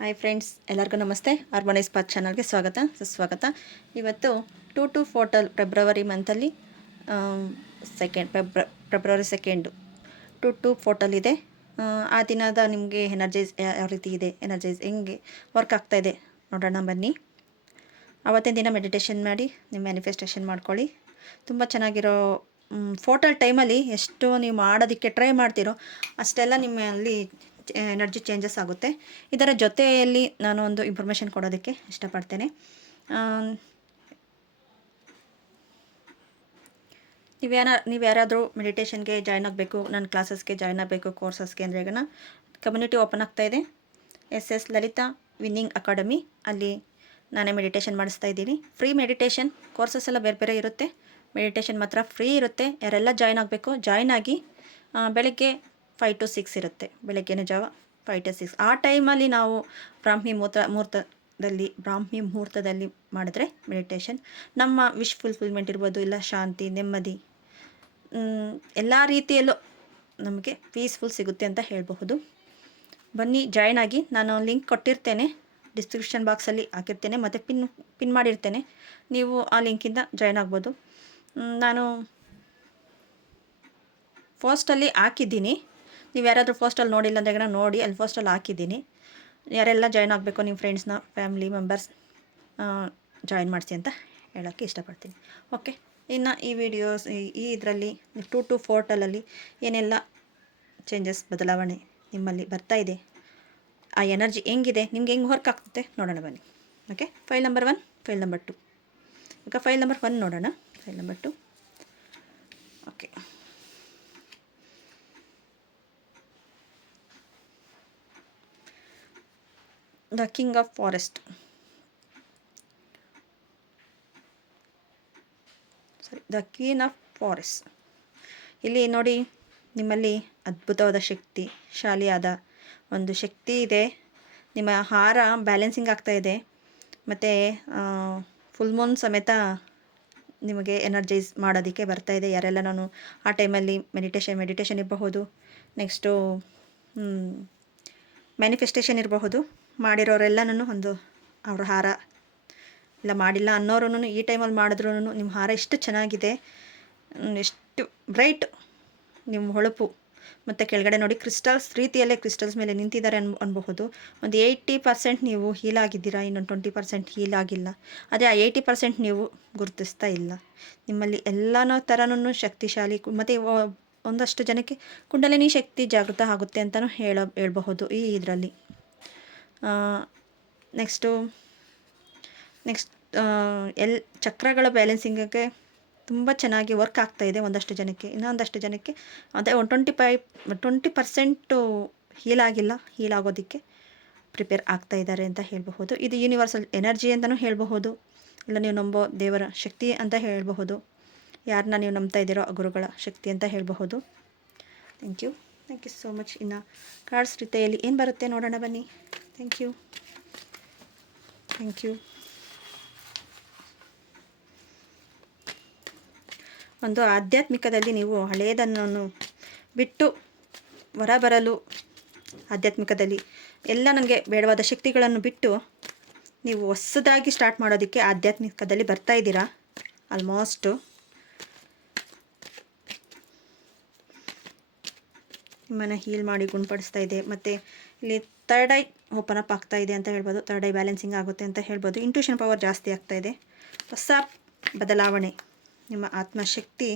Hi friends, ಎಲ್ಲರಿಗೂ ನಮಸ್ತೆ. Harmonise path ಚಾನಲ್ಗೆ ಸ್ವಾಗತ ಸುಸ್ವಾಗತ. ಇವತ್ತು 2-4 ಫೆಬ್ರವರಿ ಮಂತಲ್ಲಿ ಫೆಬ್ರವರಿ 2 2-4 ಇದೆ. ಆ ದಿನದ ನಿಮಗೆ ಎನರ್ಜೈಸ್ ಯಾವ ರೀತಿ ಇದೆ, ಎನರ್ಜೈಸ್ ಹೆಂಗೆ ವರ್ಕ್ ಆಗ್ತಾಯಿದೆ ನೋಡೋಣ ಬನ್ನಿ. ಆವತ್ತಿನ ದಿನ ಮೆಡಿಟೇಷನ್ ಮಾಡಿ ನಿಮ್ಮ ಮ್ಯಾನಿಫೆಸ್ಟೇಷನ್ ಮಾಡ್ಕೊಳ್ಳಿ. ತುಂಬ ಚೆನ್ನಾಗಿರೋ ಫೋಟಲ್ ಟೈಮಲ್ಲಿ ಎಷ್ಟು ನೀವು ಮಾಡೋದಕ್ಕೆ ಟ್ರೈ ಮಾಡ್ತೀರೋ ಅಷ್ಟೆಲ್ಲ ನಿಮ್ಮಲ್ಲಿ ಎನರ್ಜಿ ಚೇಂಜಸ್ ಆಗುತ್ತೆ. ಇದರ ಜೊತೆಯಲ್ಲಿ ನಾನು ಒಂದು ಇನ್ಫಾರ್ಮೇಷನ್ ಕೊಡೋದಕ್ಕೆ ಇಷ್ಟಪಡ್ತೇನೆ. ನೀವು ಯಾರಾದರೂ ಮೆಡಿಟೇಷನ್ಗೆ ಜಾಯ್ನ್ ಆಗಬೇಕು, ನನ್ನ ಕ್ಲಾಸಸ್ಗೆ ಜಾಯ್ನ್ ಆಗಬೇಕು, ಕೋರ್ಸಸ್ಗೆ ಅಂದರೆ ಈಗ ಕಮ್ಯುನಿಟಿ ಓಪನ್ ಆಗ್ತಾಯಿದೆ. SS ಲಲಿತಾ ವಿನ್ನಿಂಗ್ ಅಕಾಡೆಮಿ, ಅಲ್ಲಿ ನಾನೇ ಮೆಡಿಟೇಷನ್ ಮಾಡಿಸ್ತಾ ಇದ್ದೀನಿ. ಫ್ರೀ ಮೆಡಿಟೇಷನ್ ಕೋರ್ಸಸ್ ಎಲ್ಲ ಬೇರೆ ಬೇರೆ ಇರುತ್ತೆ, ಮೆಡಿಟೇಷನ್ ಮಾತ್ರ ಫ್ರೀ ಇರುತ್ತೆ. ಯಾರೆಲ್ಲ ಜಾಯ್ನ್ ಆಗಬೇಕು ಜಾಯ್ನ್ ಆಗಿ. ಬೆಳಗ್ಗೆ 5 to 6 ಇರುತ್ತೆ, ಬೆಳಗ್ಗೆನ ಜಾವ 5 to 6. ಆ ಟೈಮಲ್ಲಿ ನಾವು ಬ್ರಾಹ್ಮಿ ಮುಹೂರ್ತದಲ್ಲಿ ಮಾಡಿದ್ರೆ ಮೆಡಿಟೇಷನ್ ನಮ್ಮ ವಿಶ್ ಫುಲ್ಫಿಲ್ಮೆಂಟ್ ಇರ್ಬೋದು, ಇಲ್ಲ ಶಾಂತಿ, ನೆಮ್ಮದಿ, ಎಲ್ಲ ರೀತಿಯಲ್ಲೂ ನಮಗೆ ಪೀಸ್ಫುಲ್ ಸಿಗುತ್ತೆ ಅಂತ ಹೇಳಬಹುದು. ಬನ್ನಿ, ಜಾಯ್ನ್ ಆಗಿ. ನಾನು ಲಿಂಕ್ ಕೊಟ್ಟಿರ್ತೇನೆ, ಡಿಸ್ಕ್ರಿಪ್ಷನ್ ಬಾಕ್ಸಲ್ಲಿ ಹಾಕಿರ್ತೇನೆ, ಮತ್ತು ಪಿನ್ ಮಾಡಿರ್ತೇನೆ. ನೀವು ಆ ಲಿಂಕಿಂದ ಜಾಯ್ನ್ ಆಗ್ಬೋದು. ನಾನು ಫಸ್ಟಲ್ಲಿ ಹಾಕಿದ್ದೀನಿ. ನೀವು ಯಾರಾದರೂ ಫಸ್ಟಲ್ಲಿ ನೋಡಿಲ್ಲ ಅಂದರೆ ನೋಡಿ, ಅಲ್ಲಿ ಫಸ್ಟಲ್ಲಿ ಹಾಕಿದ್ದೀನಿ. ಯಾರೆಲ್ಲ ಜಾಯ್ನ್ ಆಗಬೇಕು ನಿಮ್ಮ ಫ್ರೆಂಡ್ಸ್ನ, ಫ್ಯಾಮಿಲಿ ಮೆಂಬರ್ಸ್ ಜಾಯ್ನ್ ಮಾಡಿಸಿ ಅಂತ ಹೇಳೋಕ್ಕೆ ಇಷ್ಟಪಡ್ತೀನಿ. ಓಕೆ, ಇನ್ನು ಈ ವಿಡಿಯೋಸ್ ಇದರಲ್ಲಿ 2-4 ಏನೆಲ್ಲ ಚೇಂಜಸ್, ಬದಲಾವಣೆ ನಿಮ್ಮಲ್ಲಿ ಬರ್ತಾ ಇದೆ, ಆ ಎನರ್ಜಿ ಹೆಂಗಿದೆ, ನಿಮ್ಗೆ ಹೆಂಗೆ ವರ್ಕ್ ಆಗ್ತದೆ ನೋಡೋಣ ಬನ್ನಿ. Okay, file number 1, file number 2. ಈಗ ಫೈಲ್ ನಂಬರ್ 1 ನೋಡೋಣ, file number 2. Okay, the king of forest, the queen of forest. ಇಲ್ಲಿ ನೋಡಿ, ನಿಮ್ಮಲ್ಲಿ ಅದ್ಭುತವಾದ ಶಕ್ತಿ, ಶಾಲಿಯಾದ ಒಂದು ಶಕ್ತಿ ಇದೆ. ನಿಮ್ಮ ಆಹಾರ ಬ್ಯಾಲೆನ್ಸಿಂಗ್ ಆಗ್ತಾಯಿದೆ, ಮತ್ತು ಫುಲ್ ಮೂನ್ ಸಮೇತ ನಿಮಗೆ ಎನರ್ಜೈಸ್ ಮಾಡೋದಕ್ಕೆ ಬರ್ತಾಯಿದೆ. ಯಾರೆಲ್ಲ ನಾನು ಆ ಟೈಮಲ್ಲಿ ಮೆಡಿಟೇಷನ್ ಇರಬಹುದು, ನೆಕ್ಸ್ಟು ಮ್ಯಾನಿಫೆಸ್ಟೇಷನ್ ಇರಬಹುದು, ಮಾಡಿರೋರೆಲ್ಲನೂ ಒಂದು ಅವ್ರ ಹಾರ, ಇಲ್ಲ ಮಾಡಿಲ್ಲ ಅನ್ನೋರು ಈ ಟೈಮಲ್ಲಿ ಮಾಡಿದ್ರೂ ನಿಮ್ಮ ಹಾರ ಎಷ್ಟು ಚೆನ್ನಾಗಿದೆ, ಎಷ್ಟು ಬ್ರೈಟ್ ನಿಮ್ಮ ಹೊಳಪು. ಮತ್ತು ಕೆಳಗಡೆ ನೋಡಿ, ಕ್ರಿಸ್ಟಲ್ಸ್ ರೀತಿಯಲ್ಲೇ ಕ್ರಿಸ್ಟಲ್ಸ್ ಮೇಲೆ ನಿಂತಿದ್ದಾರೆ ಅನ್ಬಹುದು. ಒಂದು 80% ನೀವು ಹೀಲ್ ಆಗಿದ್ದೀರಾ, ಇನ್ನೊಂದು 20% ಹೀಲ್ ಆಗಿಲ್ಲ. ಅದೇ ಆ 80% ನೀವು ಗುರುತಿಸ್ತಾ ಇಲ್ಲ. ನಿಮ್ಮಲ್ಲಿ ಎಲ್ಲನೋ ಥರನೂ ಶಕ್ತಿಶಾಲಿ, ಮತ್ತು ಒಂದಷ್ಟು ಜನಕ್ಕೆ ಕುಂಡಲಿನಿ ಶಕ್ತಿ ಜಾಗೃತ ಆಗುತ್ತೆ ಅಂತಲೂ ಹೇಳ್ಬಹುದು ಈ ಇದರಲ್ಲಿ. ನೆಕ್ಸ್ಟ್ ಚಕ್ರಗಳ ಬ್ಯಾಲೆನ್ಸಿಂಗಿಗೆ ತುಂಬ ಚೆನ್ನಾಗಿ ವರ್ಕ್ ಆಗ್ತಾಯಿದೆ ಒಂದಷ್ಟು ಜನಕ್ಕೆ. ಇನ್ನೊಂದಷ್ಟು ಜನಕ್ಕೆ ಅದೇ 20% ಹೀಲ್ ಆಗಿಲ್ಲ, ಹೀಲ್ ಆಗೋದಕ್ಕೆ ಪ್ರಿಪೇರ್ ಆಗ್ತಾ ಇದ್ದಾರೆ ಅಂತ ಹೇಳಬಹುದು. ಇದು ಯೂನಿವರ್ಸಲ್ ಎನರ್ಜಿ ಅಂತಲೂ ಹೇಳಬಹುದು, ಇಲ್ಲ ನೀವು ನಂಬೋ ದೇವರ ಶಕ್ತಿ ಅಂತ ಹೇಳಬಹುದು. ಯಾರನ್ನ ನೀವು ನಂಬ್ತಾ ಇದ್ದೀರೋ ಆ ಗುರುಗಳ ಶಕ್ತಿ ಅಂತ ಹೇಳಬಹುದು. Thank you so much. ಇನ್ನು ಕಾರ್ಡ್ಸ್ ರೀತಿಯಲ್ಲಿ ಏನು ಬರುತ್ತೆ ನೋಡೋಣ ಬನ್ನಿ. Thank you. ಒಂದು ಆಧ್ಯಾತ್ಮಿಕದಲ್ಲಿ ನೀವು ಹಳೆಯದನ್ನು ಬಿಟ್ಟು ಹೊರಬರಲು, ಆಧ್ಯಾತ್ಮಿಕದಲ್ಲಿ ಎಲ್ಲ ನನಗೆ ಬೇಡವಾದ ಶಕ್ತಿಗಳನ್ನು ಬಿಟ್ಟು ನೀವು ಹೊಸದಾಗಿ ಸ್ಟಾರ್ಟ್ ಮಾಡೋದಕ್ಕೆ ಆಧ್ಯಾತ್ಮಿಕದಲ್ಲಿ ಬರ್ತಾ ಇದ್ದೀರಾ. ಆಲ್ಮೋಸ್ಟು ನಿಮ್ಮನ್ನು ಹೀಲ್ ಮಾಡಿ ಗುಣಪಡಿಸ್ತಾ ಇದೆ. ಮತ್ತು ಇಲ್ಲಿ ಥರ್ಡ್ ಐ ಓಪನ್ ಅಪ್ ಆಗ್ತಾ ಇದೆ ಅಂತ ಹೇಳ್ಬೋದು, ಥರ್ಡ್ ಐ ಬ್ಯಾಲೆನ್ಸಿಂಗ್ ಆಗುತ್ತೆ ಅಂತ ಹೇಳ್ಬೋದು. ಇಂಟ್ಯೂಷನ್ ಪವರ್ ಜಾಸ್ತಿ ಆಗ್ತಾ ಇದೆ. ಹೊಸ ಬದಲಾವಣೆ, ನಿಮ್ಮ ಆತ್ಮಶಕ್ತಿ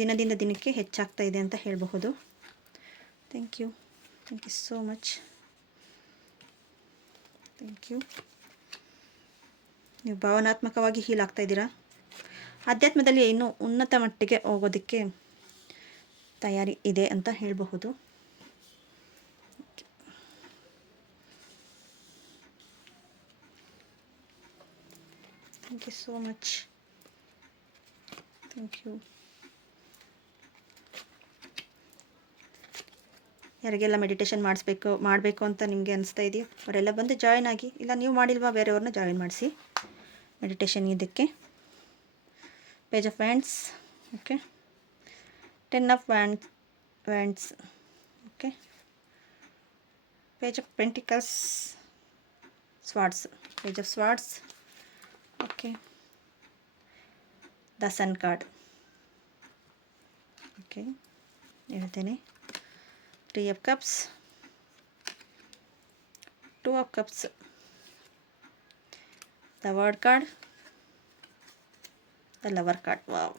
ದಿನದಿಂದ ದಿನಕ್ಕೆ ಹೆಚ್ಚಾಗ್ತಾ ಇದೆ ಅಂತ ಹೇಳಬಹುದು. Thank you so much. ನೀವು ಭಾವನಾತ್ಮಕವಾಗಿ ಹೀಲ್ ಆಗ್ತಾ ಇದ್ದೀರಾ. ಅಧ್ಯಾತ್ಮದಲ್ಲಿ ಇನ್ನೂ ಉನ್ನತ ಮಟ್ಟಿಗೆ ಹೋಗೋದಕ್ಕೆ ತಯಾರಿ ಇದೆ ಅಂತ ಹೇಳಬಹುದು. Thank you so much. ಯಾರಿಗೆಲ್ಲ ಮೆಡಿಟೇಷನ್ ಮಾಡಬೇಕು ಅಂತ ನಿಮಗೆ ಅನಿಸ್ತಾ ಇದೆಯೋ ಅವರೆಲ್ಲ ಬಂದು ಜಾಯ್ನ್ ಆಗಿ, ಇಲ್ಲ ನೀವು ಮಾಡಿಲ್ವಾ ಬೇರೆಯವ್ರನ್ನ ಜಾಯ್ನ್ ಮಾಡಿಸಿ ಮೆಡಿಟೇಷನ್. ಇದಕ್ಕೆ page of wands, okay, 10 of wands, okay, page of pentacles, swords, page of swords. Okay, the sun card. Okay, ಹೇಳ್ತೇನೆ. 3 of cups, 2 of cups, the world card, the lover card. Wow,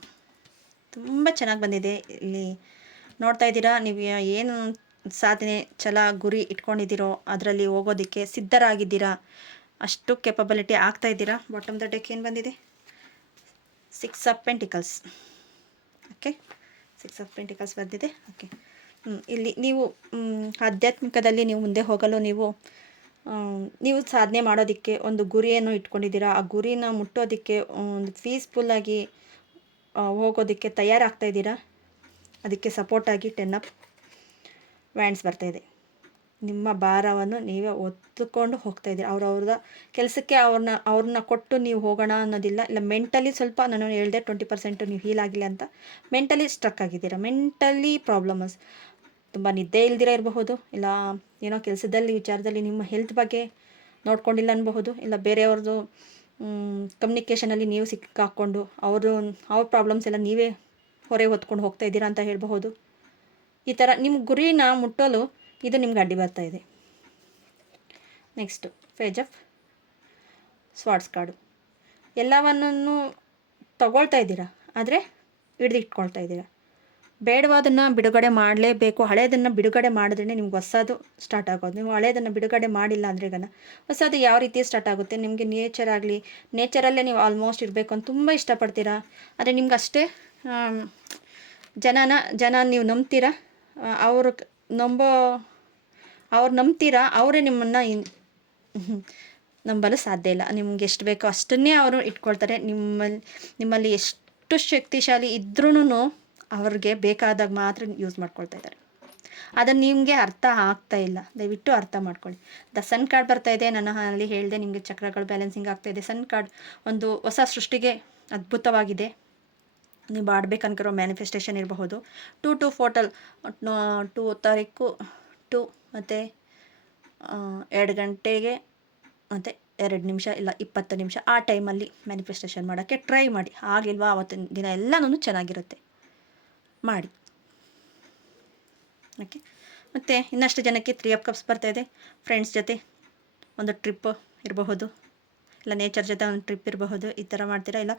ತುಂಬ ಚೆನ್ನಾಗಿ ಬಂದಿದೆ. ಇಲ್ಲಿ ನೋಡ್ತಾ ಇದ್ದೀರಾ, ನೀವು ಏನು ಸಾಧನೆ, ಛಲ, ಗುರಿ ಇಟ್ಕೊಂಡಿದ್ದೀರೋ ಅದರಲ್ಲಿ ಹೋಗೋದಕ್ಕೆ ಸಿದ್ಧರಾಗಿದ್ದೀರಾ, ಅಷ್ಟು ಕೆಪಬಿಲಿಟಿ ಆಗ್ತಾ ಇದ್ದೀರಾ. ಬಾಟಮ್ ದ ಡೆಕ್ ಏನು ಬಂದಿದೆ? 6 of pentacles. Okay, 6 of pentacles ಬಂದಿದೆ. ಓಕೆ, ಇಲ್ಲಿ ನೀವು ಆಧ್ಯಾತ್ಮಿಕದಲ್ಲಿ ನೀವು ಮುಂದೆ ಹೋಗಲು ನೀವು ಸಾಧನೆ ಮಾಡೋದಕ್ಕೆ ಒಂದು ಗುರಿಯನ್ನು ಇಟ್ಕೊಂಡಿದ್ದೀರಾ. ಆ ಗುರಿನ ಮುಟ್ಟೋದಕ್ಕೆ ಒಂದು ಪೀಸ್ಫುಲ್ಲಾಗಿ ಹೋಗೋದಕ್ಕೆ ತಯಾರಾಗ್ತಾ ಇದ್ದೀರಾ. ಅದಕ್ಕೆ ಸಪೋರ್ಟಾಗಿ 10 ಆಫ್ ವ್ಯಾಂಡ್ಸ್ ಬರ್ತಾಯಿದೆ. ನಿಮ್ಮ ಭಾರವನ್ನು ನೀವೇ ಹೊತ್ತುಕೊಂಡು ಹೋಗ್ತಾ ಇದ್ದೀರಾ. ಅವ್ರವ್ರದ ಕೆಲಸಕ್ಕೆ ಅವ್ರನ್ನ ಕೊಟ್ಟು ನೀವು ಹೋಗೋಣ ಅನ್ನೋದಿಲ್ಲ. ಇಲ್ಲ ಮೆಂಟಲಿ ಸ್ವಲ್ಪ, ನಾನು ಹೇಳಿದೆ 20% ನೀವು ಹೀಲ್ ಆಗಿಲ್ಲ ಅಂತ, ಮೆಂಟಲಿ ಸ್ಟ್ರಕ್ ಆಗಿದ್ದೀರಾ. ಮೆಂಟಲಿ ಪ್ರಾಬ್ಲಮ್ಸ್, ತುಂಬ ನಿದ್ದೆ ಇಲ್ದಿರ ಇರಬಹುದು, ಇಲ್ಲ ಏನೋ ಕೆಲಸದಲ್ಲಿ ವಿಚಾರದಲ್ಲಿ ನಿಮ್ಮ ಹೆಲ್ತ್ ಬಗ್ಗೆ ನೋಡ್ಕೊಂಡಿಲ್ಲ ಅನ್ಬಹುದು, ಇಲ್ಲ ಬೇರೆಯವ್ರದ್ದು ಕಮ್ಯುನಿಕೇಷನಲ್ಲಿ ನೀವು ಸಿಕ್ಕಾಕ್ಕೊಂಡು ಅವ್ರ ಪ್ರಾಬ್ಲಮ್ಸ್ ಎಲ್ಲ ನೀವೇ ಹೊರೆ ಹೊತ್ಕೊಂಡು ಹೋಗ್ತಾ ಇದ್ದೀರಾ ಅಂತ ಹೇಳಬಹುದು. ಈ ಥರ ನಿಮ್ಮ ಗುರಿನ ಮುಟ್ಟಲು ಇದು ನಿಮ್ಗೆ ಅಡ್ಡಿ ಬರ್ತಾ ಇದೆ. Next page of swords card. ಎಲ್ಲವನ್ನೂ ತಗೊಳ್ತಾ ಇದ್ದೀರಾ, ಆದರೆ ಹಿಡಿದಿಟ್ಕೊಳ್ತಾ ಇದ್ದೀರಾ. ಬೇಡವಾದನ್ನು ಬಿಡುಗಡೆ ಮಾಡಲೇಬೇಕು. ಹಳೇದನ್ನು ಬಿಡುಗಡೆ ಮಾಡಿದ್ರೆ ನಿಮ್ಗೆ ಹೊಸದು ಸ್ಟಾರ್ಟ್ ಆಗೋದು. ನೀವು ಹಳೇದನ್ನು ಬಿಡುಗಡೆ ಮಾಡಿಲ್ಲ ಅಂದರೆ ಹೊಸದು ಯಾವ ರೀತಿ ಸ್ಟಾರ್ಟ್ ಆಗುತ್ತೆ? ನಿಮಗೆ ನೇಚರಲ್ಲೇ ನೀವು ಆಲ್ಮೋಸ್ಟ್ ಇರಬೇಕು ಅಂತ ತುಂಬ ಇಷ್ಟಪಡ್ತೀರಾ. ಆದರೆ ನಿಮ್ಗೆ ಅಷ್ಟೇ ಜನ ನೀವು ನಂಬ್ತೀರಾ, ಅವ್ರು ನಂಬ್ತೀರಾ, ಅವರೇ ನಿಮ್ಮನ್ನು ನಂಬಲು ಸಾಧ್ಯ ಇಲ್ಲ. ನಿಮ್ಗೆ ಎಷ್ಟು ಬೇಕೋ ಅಷ್ಟನ್ನೇ ಅವರು ಇಟ್ಕೊಳ್ತಾರೆ. ನಿಮ್ಮಲ್ಲಿ ಎಷ್ಟು ಶಕ್ತಿಶಾಲಿ ಇದ್ರೂ ಅವ್ರಿಗೆ ಬೇಕಾದಾಗ ಮಾತ್ರ ಯೂಸ್ ಮಾಡ್ಕೊಳ್ತಾ ಇದ್ದಾರೆ. ಅದನ್ನು ನಿಮಗೆ ಅರ್ಥ ಆಗ್ತಾ ಇಲ್ಲ. ದಯವಿಟ್ಟು ಅರ್ಥ ಮಾಡ್ಕೊಳ್ಳಿ. ದ ಸನ್ ಕಾರ್ಡ್ ಬರ್ತಾ ಇದೆ. ನಾನು ಅಲ್ಲಿ ಹೇಳಿದೆ ನಿಮಗೆ ಚಕ್ರಗಳು ಬ್ಯಾಲೆನ್ಸಿಂಗ್ ಆಗ್ತಾ ಇದೆ. ಸನ್ ಕಾರ್ಡ್ ಒಂದು ಹೊಸ ಸೃಷ್ಟಿಗೆ ಅದ್ಭುತವಾಗಿದೆ. ನೀವು ಆಡ್ಬೇಕನ್ಕಿರೋ ಮ್ಯಾನಿಫೆಸ್ಟೇಷನ್ ಇರಬಹುದು. 2 ಪೋರ್ಟಲ್ 2 ತಾರೀಕು 2 ಮತ್ತು 2 ಗಂಟೆಗೆ ಮತ್ತು 2 ನಿಮಿಷ ಇಲ್ಲ 20 ನಿಮಿಷ ಆ ಟೈಮಲ್ಲಿ ಮ್ಯಾನಿಫೆಸ್ಟೇಷನ್ ಮಾಡೋಕ್ಕೆ ಟ್ರೈ ಮಾಡಿ. ಆಗಲಿಲ್ವಾ ಆವತ್ತಿನ ದಿನ ಎಲ್ಲನೂ ಚೆನ್ನಾಗಿರುತ್ತೆ, ಮಾಡಿ. ಓಕೆ, ಮತ್ತು ಇನ್ನಷ್ಟು ಜನಕ್ಕೆ 3 ಆಫ್ ಕಪ್ಸ್ ಬರ್ತಾಯಿದೆ. ಫ್ರೆಂಡ್ಸ್ ಜೊತೆ ಒಂದು ಟ್ರಿಪ್ ಇರಬಹುದು, ಇಲ್ಲ ನೇಚರ್ ಜೊತೆ ಒಂದು ಟ್ರಿಪ್ ಇರಬಹುದು. ಈ ಥರ ಮಾಡ್ತೀರಾ. ಇಲ್ಲ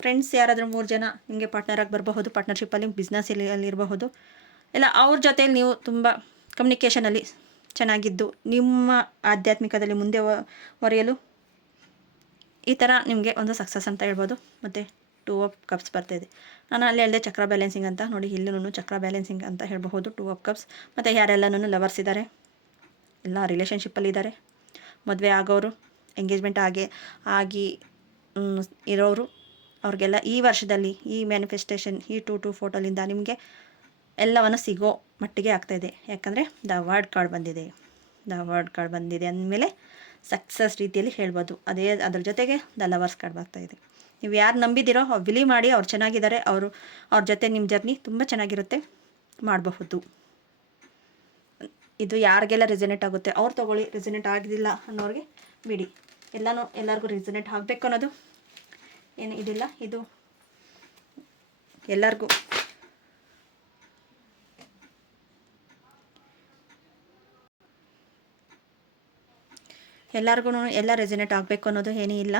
ಫ್ರೆಂಡ್ಸ್ ಯಾರಾದರೂ 3 ಜನ ನಿಮಗೆ ಪಾರ್ಟ್ನರಾಗಿ ಬರಬಹುದು. ಪಾರ್ಟ್ನರ್ಶಿಪ್ಪಲ್ಲಿ ಬಿಸ್ನೆಸ್ಸಲ್ಲಿ ಇರಬಹುದು. ಇಲ್ಲ ಅವ್ರ ಜೊತೆಯಲ್ಲಿ ನೀವು ತುಂಬ ಕಮ್ಯುನಿಕೇಷನಲ್ಲಿ ಚೆನ್ನಾಗಿದ್ದು ನಿಮ್ಮ ಆಧ್ಯಾತ್ಮಿಕದಲ್ಲಿ ಮುಂದೆ ಹೊರೆಯಲು ಈ ಥರ ನಿಮಗೆ ಒಂದು ಸಕ್ಸಸ್ ಅಂತ ಹೇಳ್ಬೋದು. ಮತ್ತು 2 ಆಫ್ ಕಪ್ಸ್ ಬರ್ತಾಯಿದೆ. ನಾನು ಅಲ್ಲಿ ಹೇಳಿದೆ ಚಕ್ರ ಬ್ಯಾಲೆನ್ಸಿಂಗ್ ಅಂತ, ನೋಡಿ ಇಲ್ಲೂ ಚಕ್ರ ಬ್ಯಾಲೆನ್ಸಿಂಗ್ ಅಂತ ಹೇಳಬಹುದು. 2 ಆಫ್ ಕಪ್ಸ್. ಮತ್ತು ಯಾರೆಲ್ಲನೂ ಲವರ್ಸ್ ಇದ್ದಾರೆ, ಎಲ್ಲ ರಿಲೇಷನ್ಶಿಪ್ಪಲ್ಲಿದ್ದಾರೆ, ಮದುವೆ ಆಗೋರು, ಎಂಗೇಜ್ಮೆಂಟ್ ಆಗಿ ಇರೋರು, ಅವ್ರಿಗೆಲ್ಲ ಈ ವರ್ಷದಲ್ಲಿ ಈ ಮ್ಯಾನಿಫೆಸ್ಟೇಷನ್ ಈ 2 ಫೋಟೋಲಿಂದ ನಿಮಗೆ ಎಲ್ಲವನ್ನು ಸಿಗೋ ಮಟ್ಟಿಗೆ ಆಗ್ತಾಯಿದೆ. ಯಾಕಂದರೆ ದ ವರ್ಡ್ ಕಾರ್ಡ್ ಬಂದಿದೆ. ದ ವರ್ಡ್ ಕಾರ್ಡ್ ಬಂದಿದೆ ಅಂದಮೇಲೆ ಸಕ್ಸಸ್ ರೀತಿಯಲ್ಲಿ ಹೇಳ್ಬೋದು. ಅದ್ರ ಜೊತೆಗೆ ದ ಲವರ್ಸ್ ಕಾರ್ಡ್ ಬರ್ತಾಯಿದೆ. ನೀವು ಯಾರು ನಂಬಿದ್ದೀರೋ ಅವ್ರು ಬಿಲೀವ್ ಮಾಡಿ, ಅವ್ರು ಚೆನ್ನಾಗಿದ್ದಾರೆ, ಅವ್ರ ಜೊತೆ ನಿಮ್ಮ ಜರ್ನಿ ತುಂಬ ಚೆನ್ನಾಗಿರುತ್ತೆ, ಮಾಡಬಹುದು. ಇದು ಯಾರಿಗೆಲ್ಲ ರೆಸನೇಟ್ ಆಗುತ್ತೆ ಅವ್ರು ತೊಗೊಳ್ಳಿ, ರೆಸನೇಟ್ ಆಗಿಲ್ಲ ಅನ್ನೋರಿಗೆ ಬಿಡಿ. ಎಲ್ಲರಿಗೂ ರೆಸನೇಟ್ ಆಗಬೇಕು ಅನ್ನೋದು ಏನು ಇದಿಲ್ಲ. ಇದು ಎಲ್ಲರಿಗೂ ಎಲ್ಲ ರೆಸನೇಟ್ ಆಗಬೇಕು ಅನ್ನೋದು ಏನೂ ಇಲ್ಲ.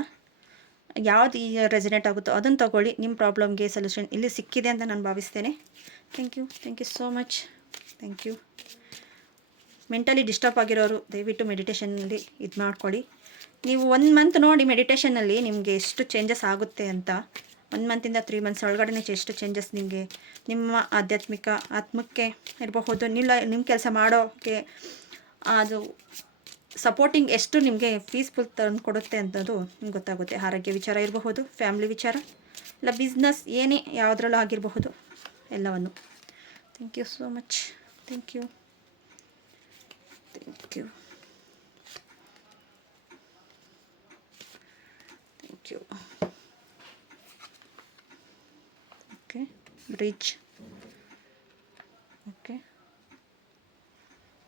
ಯಾವುದು ರೆಸನೇಟ್ ಆಗುತ್ತೋ ಅದನ್ನು ತೊಗೊಳ್ಳಿ. ನಿಮ್ಮ ಪ್ರಾಬ್ಲಮ್ಗೆ ಸೊಲ್ಯೂಷನ್ ಇಲ್ಲಿ ಸಿಕ್ಕಿದೆ ಅಂತ ನಾನು ಭಾವಿಸ್ತೇನೆ. Thank you so much. Thank you. Mentally disturb ಆಗಿರೋರು ದಯವಿಟ್ಟು ಮೆಡಿಟೇಷನಲ್ಲಿ ಇದು ಮಾಡ್ಕೊಳ್ಳಿ. ನೀವು 1 ಮಂತ್ ನೋಡಿ ಮೆಡಿಟೇಷನಲ್ಲಿ ನಿಮಗೆ ಎಷ್ಟು ಚೇಂಜಸ್ ಆಗುತ್ತೆ ಅಂತ. 1 ಮಂತಿಂದ 3 ಮಂತ್ಸ್ ಒಳಗಡೆ ಎಷ್ಟು ಚೇಂಜಸ್ ನಿಮಗೆ ನಿಮ್ಮ ಆತ್ಮಕ್ಕೆ ಇರಬಹುದು, ನಿಮ್ಮ ಕೆಲಸ ಮಾಡೋಕ್ಕೆ ಅದು ಸಪೋರ್ಟಿಂಗ್ ಎಷ್ಟು ನಿಮಗೆ ಪೀಸ್ಫುಲ್ ತಂದು ಕೊಡುತ್ತೆ ಅಂತದ್ದು ನಿಮ್ಗೆ ಗೊತ್ತಾಗುತ್ತೆ. ಆರೋಗ್ಯ ವಿಚಾರ ಇರಬಹುದು, ಫ್ಯಾಮಿಲಿ ವಿಚಾರ, ಇಲ್ಲ ಬಿಸ್ನೆಸ್, ಏನೇ ಯಾವುದ್ರಲ್ಲೂ ಆಗಿರಬಹುದು, ಎಲ್ಲವನ್ನು. Thank you so much. Thank you. Thank you. Thank you. Okay, bridge. Okay,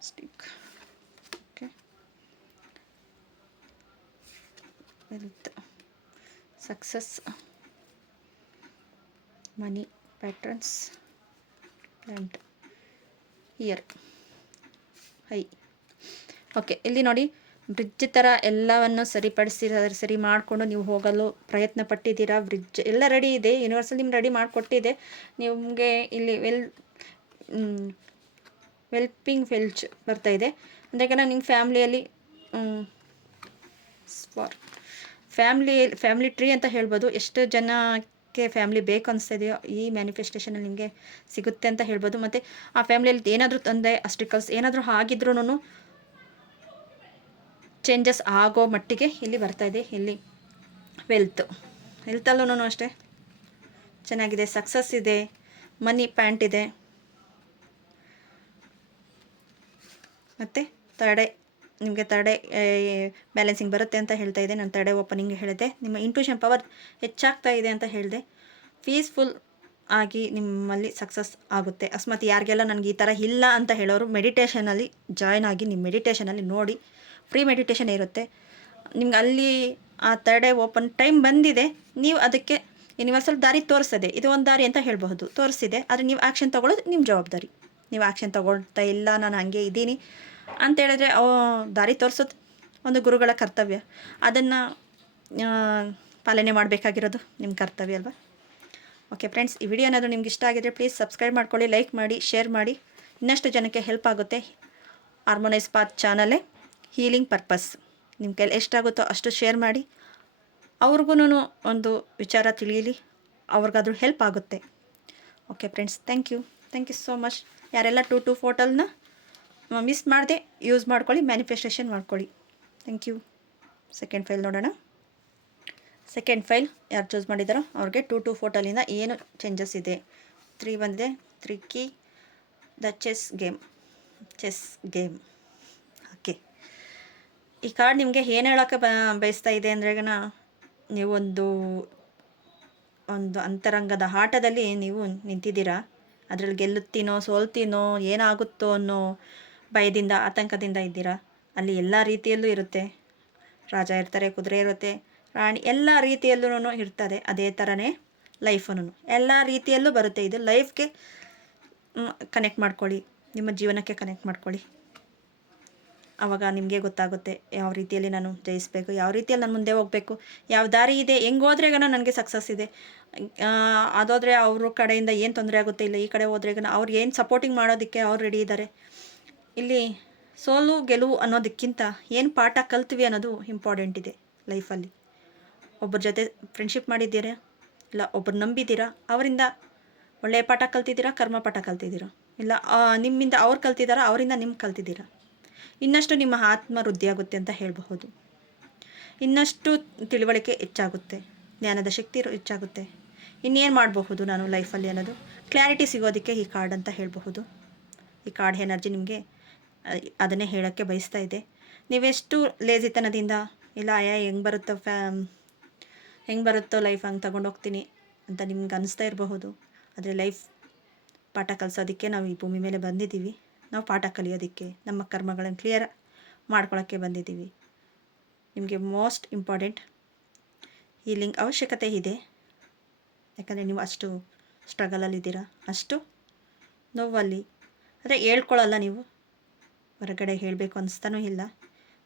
stick. Okay, wealth, success, money patterns, plant, ear, high. Okay, ಇಲ್ಲಿ ನೋಡಿ ಬ್ರಿಡ್ಜ್ ಥರ ಎಲ್ಲವನ್ನು ಸರಿ ಮಾಡಿಕೊಂಡು ನೀವು ಹೋಗಲು ಪ್ರಯತ್ನ ಪಟ್ಟಿದ್ದೀರಾ. ಬ್ರಿಡ್ಜ್ ಎಲ್ಲ ರೆಡಿ ಇದೆ, ಯೂನಿವರ್ಸಲ್ ನಿಮ್ಗೆ ರೆಡಿ ಮಾಡಿಕೊಟ್ಟಿದೆ. ನಿಮಗೆ ಇಲ್ಲಿ ವೆಲ್ಪಿಂಗ್ ವೆಲ್ಚ್ ಬರ್ತಾಯಿದೆ. ಅಂದರೆ ನಿಮ್ಮ ಫ್ಯಾಮ್ಲಿಯಲ್ಲಿ ಫ್ಯಾಮ್ಲಿ ಟ್ರೀ ಅಂತ ಹೇಳ್ಬೋದು. ಎಷ್ಟು ಜನಕ್ಕೆ ಫ್ಯಾಮ್ಲಿ ಬೇಕು ಅನಿಸ್ತಿದೆಯೋ ಈ ಮ್ಯಾನಿಫೆಸ್ಟೇಷನಲ್ಲಿ ನಿಮಗೆ ಸಿಗುತ್ತೆ ಅಂತ ಹೇಳ್ಬೋದು. ಮತ್ತು ಆ ಫ್ಯಾಮ್ಲಿಯಲ್ಲಿ ಏನಾದರೂ ತೊಂದರೆ ಅಸ್ಟಿಕಲ್ಸ್ ಏನಾದರೂ ಆಗಿದ್ರೂ ಚೇಂಜಸ್ ಆಗೋ ಮಟ್ಟಿಗೆ ಇಲ್ಲಿ ಬರ್ತಾಯಿದೆ. ಇಲ್ಲಿ ಹೆಲ್ತಲ್ಲೂ ಅಷ್ಟೇ ಚೆನ್ನಾಗಿದೆ. ಸಕ್ಸಸ್ ಇದೆ, ಮನಿ ಪ್ಯಾಂಟ್ ಇದೆ, ಮತ್ತು ನಿಮಗೆ ತರ್ಡೆ ಬ್ಯಾಲೆನ್ಸಿಂಗ್ ಬರುತ್ತೆ ಅಂತ ಹೇಳ್ತಾ ಇದೆ. ನಾನು ತರ್ಡೆ ಓಪನಿಂಗ್ ಹೇಳಿದೆ. ನಿಮ್ಮ ಇಂಟ್ಯೂಷನ್ ಪವರ್ ಹೆಚ್ಚಾಗ್ತಾ ಇದೆ ಅಂತ ಹೇಳಿದೆ. ಪೀಸ್ಫುಲ್ ಆಗಿ ನಿಮ್ಮಲ್ಲಿ ಸಕ್ಸಸ್ ಆಗುತ್ತೆ. ಅಕಸ್ಮಾತ್ ಯಾರಿಗೆಲ್ಲ ನನಗೆ ಈ ಥರ ಇಲ್ಲ ಅಂತ ಹೇಳೋರು ಮೆಡಿಟೇಷನಲ್ಲಿ ಜಾಯ್ನ್ ಆಗಿ ನಿಮ್ಮ ಮೆಡಿಟೇಷನಲ್ಲಿ ನೋಡಿ. ಫ್ರೀ ಮೆಡಿಟೇಷನ್ ಇರುತ್ತೆ ನಿಮ್ಗೆ. ಅಲ್ಲಿ ಆ ತರ್ಡೆ ಓಪನ್ ಟೈಮ್ ಬಂದಿದೆ. ನೀವು ಅದಕ್ಕೆ ಯೂನಿವರ್ಸಲ್ ದಾರಿ ತೋರಿಸ್ತದೆ. ಇದು ಒಂದು ದಾರಿ ಅಂತ ಹೇಳಬಹುದು, ತೋರಿಸಿದೆ. ಆದರೆ ನೀವು ಆ್ಯಕ್ಷನ್ ತೊಗೊಳ್ಳೋದು ನಿಮ್ಮ ಜವಾಬ್ದಾರಿ. ನೀವು ಆ್ಯಕ್ಷನ್ ತೊಗೊಳ್ತಾ ಇಲ್ಲ, ನಾನು ಹಾಗೆ ಇದ್ದೀನಿ ಅಂತೇಳಿದ್ರೆ ದಾರಿ ತೋರಿಸೋದು ಒಂದು ಗುರುಗಳ ಕರ್ತವ್ಯ. ಅದನ್ನು ಪಾಲನೆ ಮಾಡಬೇಕಾಗಿರೋದು ನಿಮ್ಮ ಕರ್ತವ್ಯ ಅಲ್ವಾ. ಓಕೆ ಫ್ರೆಂಡ್ಸ್, ಈ ವಿಡಿಯೋ ಏನಾದರೂ ನಿಮ್ಗೆ ಇಷ್ಟ ಆಗಿದ್ರೆ ಪ್ಲೀಸ್ ಸಬ್ಸ್ಕ್ರೈಬ್ ಮಾಡ್ಕೊಳ್ಳಿ, ಲೈಕ್ ಮಾಡಿ, ಶೇರ್ ಮಾಡಿ. ಇನ್ನಷ್ಟು ಜನಕ್ಕೆ ಹೆಲ್ಪ್ ಆಗುತ್ತೆ. ಹಾರ್ಮೋನೈಸ್ ಪಾತ್ ಚಾನಲೇ ಹೀಲಿಂಗ್ ಪರ್ಪಸ್. ನಿಮ್ಮ ಕೈಲಿ ಎಷ್ಟಾಗುತ್ತೋ ಅಷ್ಟು ಶೇರ್ ಮಾಡಿ. ಅವ್ರಿಗೂ ಒಂದು ವಿಚಾರ ತಿಳಿಯಲಿ, ಅವ್ರಿಗಾದ್ರೂ ಹೆಲ್ಪ್ ಆಗುತ್ತೆ. Okay friends, thank you so much. ಯಾರೆಲ್ಲ 2 ಫೋಟೋಲ್ನ ಮಿಸ್ ಮಾಡದೆ ಯೂಸ್ ಮಾಡ್ಕೊಳ್ಳಿ, ಮ್ಯಾನಿಫೆಸ್ಟೇಷನ್ ಮಾಡ್ಕೊಳ್ಳಿ. Thank you. ಸೆಕೆಂಡ್ ಫೈಲ್ ನೋಡೋಣ. ಸೆಕೆಂಡ್ ಫೈಲ್ ಯಾರು ಚೂಸ್ ಮಾಡಿದಾರೋ ಅವ್ರಿಗೆ 2 ಫೋಟೋಲಿಂದ ಏನು ಚೇಂಜಸ್ ಇದೆ. 3 ಬಂದಿದೆ. 3 key, the chess game. Okay, ಈ ಕಾರ್ಡ್ ನಿಮಗೆ ಏನು ಹೇಳೋಕ್ಕೆ ಬಯಸ್ತಾ ಇದೆ ಅಂದರೆ, ನೀವು ಒಂದು ಅಂತರಂಗದ ಆಟದಲ್ಲಿ ನೀವು ನಿಂತಿದ್ದೀರಾ. ಅದರಲ್ಲಿ ಗೆಲ್ಲುತ್ತೀನೋ ಸೋಲ್ತೀನೋ ಏನಾಗುತ್ತೋ ಅನ್ನೋ ಭಯದಿಂದ, ಆತಂಕದಿಂದ ಇದ್ದೀರಾ. ಅಲ್ಲಿ ಎಲ್ಲ ರೀತಿಯಲ್ಲೂ ಇರುತ್ತೆ. ರಾಜ ಇರ್ತಾರೆ, ಕುದುರೆ ಇರುತ್ತೆ, ರಾಣಿ, ಎಲ್ಲ ರೀತಿಯಲ್ಲೂ ಇರ್ತದೆ. ಅದೇ ಥರನೇ ಲೈಫನ್ನು ಎಲ್ಲ ರೀತಿಯಲ್ಲೂ ಬರುತ್ತೆ. ಇದು ಲೈಫ್ಗೆ ಕನೆಕ್ಟ್ ಮಾಡ್ಕೊಳ್ಳಿ, ನಿಮ್ಮ ಜೀವನಕ್ಕೆ ಕನೆಕ್ಟ್ ಮಾಡ್ಕೊಳ್ಳಿ. ಆವಾಗ ನಿಮಗೆ ಗೊತ್ತಾಗುತ್ತೆ ಯಾವ ರೀತಿಯಲ್ಲಿ ನಾನು ಜಯಿಸಬೇಕು, ಯಾವ ರೀತಿಯಲ್ಲಿ ನಾನು ಮುಂದೆ ಹೋಗಬೇಕು, ಯಾವ ದಾರಿ ಇದೆ, ಹೆಂಗೆ ಹೋದ್ರೆಗನ ನನಗೆ ಸಕ್ಸಸ್ ಇದೆ, ಅದಾದರೆ ಅವ್ರ ಕಡೆಯಿಂದ ಏನು ತೊಂದರೆ ಆಗುತ್ತೆ ಇಲ್ಲ, ಈ ಕಡೆ ಹೋದ್ರೆಗನ ಅವ್ರು ಏನು ಸಪೋರ್ಟಿಂಗ್ ಮಾಡೋದಕ್ಕೆ ಅವ್ರು ರೆಡಿ ಇದ್ದಾರೆ. ಇಲ್ಲಿ ಸೋಲು ಗೆಲುವು ಅನ್ನೋದಕ್ಕಿಂತ ಏನು ಪಾಠ ಕಲ್ತ್ವಿ ಅನ್ನೋದು ಇಂಪಾರ್ಟೆಂಟ್ ಇದೆ ಲೈಫಲ್ಲಿ. ಒಬ್ಬರ ಜೊತೆ ಫ್ರೆಂಡ್ಶಿಪ್ ಮಾಡಿದ್ದೀರಾ, ಇಲ್ಲ ಒಬ್ಬರು ನಂಬಿದ್ದೀರಾ, ಅವರಿಂದ ಒಳ್ಳೆಯ ಪಾಠ ಕಲ್ತಿದ್ದೀರಾ, ಕರ್ಮ ಪಾಠ ಕಲ್ತಿದ್ದೀರಾ, ಇಲ್ಲ ನಿಮ್ಮಿಂದ ಅವ್ರು ಕಲ್ತಿದ್ದಾರಾ, ಅವರಿಂದ ನಿಮ್ಗೆ ಕಲ್ತಿದ್ದೀರಾ. ಇನ್ನಷ್ಟು ನಿಮ್ಮ ಆತ್ಮ ವೃದ್ಧಿಯಾಗುತ್ತೆ ಅಂತ ಹೇಳಬಹುದು. ಇನ್ನಷ್ಟು ತಿಳುವಳಿಕೆ ಹೆಚ್ಚಾಗುತ್ತೆ, ಜ್ಞಾನದ ಶಕ್ತಿ ಹೆಚ್ಚಾಗುತ್ತೆ. ಇನ್ನೇನು ಮಾಡಬಹುದು ನಾನು ಲೈಫಲ್ಲಿ ಅನ್ನೋದು ಕ್ಲಾರಿಟಿ ಸಿಗೋದಕ್ಕೆ ಈ ಕಾರ್ಡ್ ಅಂತ ಹೇಳಬಹುದು. ಈ ಕಾರ್ಡ್ ಎನರ್ಜಿ ನಿಮಗೆ ಅದನ್ನೇ ಹೇಳೋಕ್ಕೆ ಬಯಸ್ತಾ ಇದೆ. ನೀವೆಷ್ಟು ಲೇಜಿತನದಿಂದ ಇಲ್ಲ ಹೆಂಗೆ ಬರುತ್ತೋ ಲೈಫ್ ಹಂಗೆ ತಗೊಂಡೋಗ್ತೀನಿ ಅಂತ ನಿಮ್ಗೆ ಅನಿಸ್ತಾ ಇರಬಹುದು. ಆದರೆ ಲೈಫ್ ಪಾಠ ಕಲಿಸೋದಕ್ಕೆ ನಾವು ಈ ಭೂಮಿ ಮೇಲೆ ಬಂದಿದ್ದೀವಿ. ನಾವು ಪಾಠ ಕಲಿಯೋದಕ್ಕೆ, ನಮ್ಮ ಕರ್ಮಗಳನ್ನು ಕ್ಲಿಯರ್ ಮಾಡ್ಕೊಳ್ಳೋಕ್ಕೆ ಬಂದಿದ್ದೀವಿ. ನಿಮಗೆ ಮೋಸ್ಟ್ ಇಂಪಾರ್ಟೆಂಟ್ ಹೀಲಿಂಗ್ ಅವಶ್ಯಕತೆ ಇದೆ. ಯಾಕಂದರೆ ನೀವು ಅಷ್ಟು ಸ್ಟ್ರಗಲಲ್ಲಿದ್ದೀರಾ, ಅಷ್ಟು ನೋವಲ್ಲಿ. ಆದರೆ ಹೇಳ್ಕೊಳ್ಳಲ್ಲ, ನೀವು ಹೊರಗಡೆ ಹೇಳಬೇಕು ಅನಿಸ್ತಾನೂ ಇಲ್ಲ.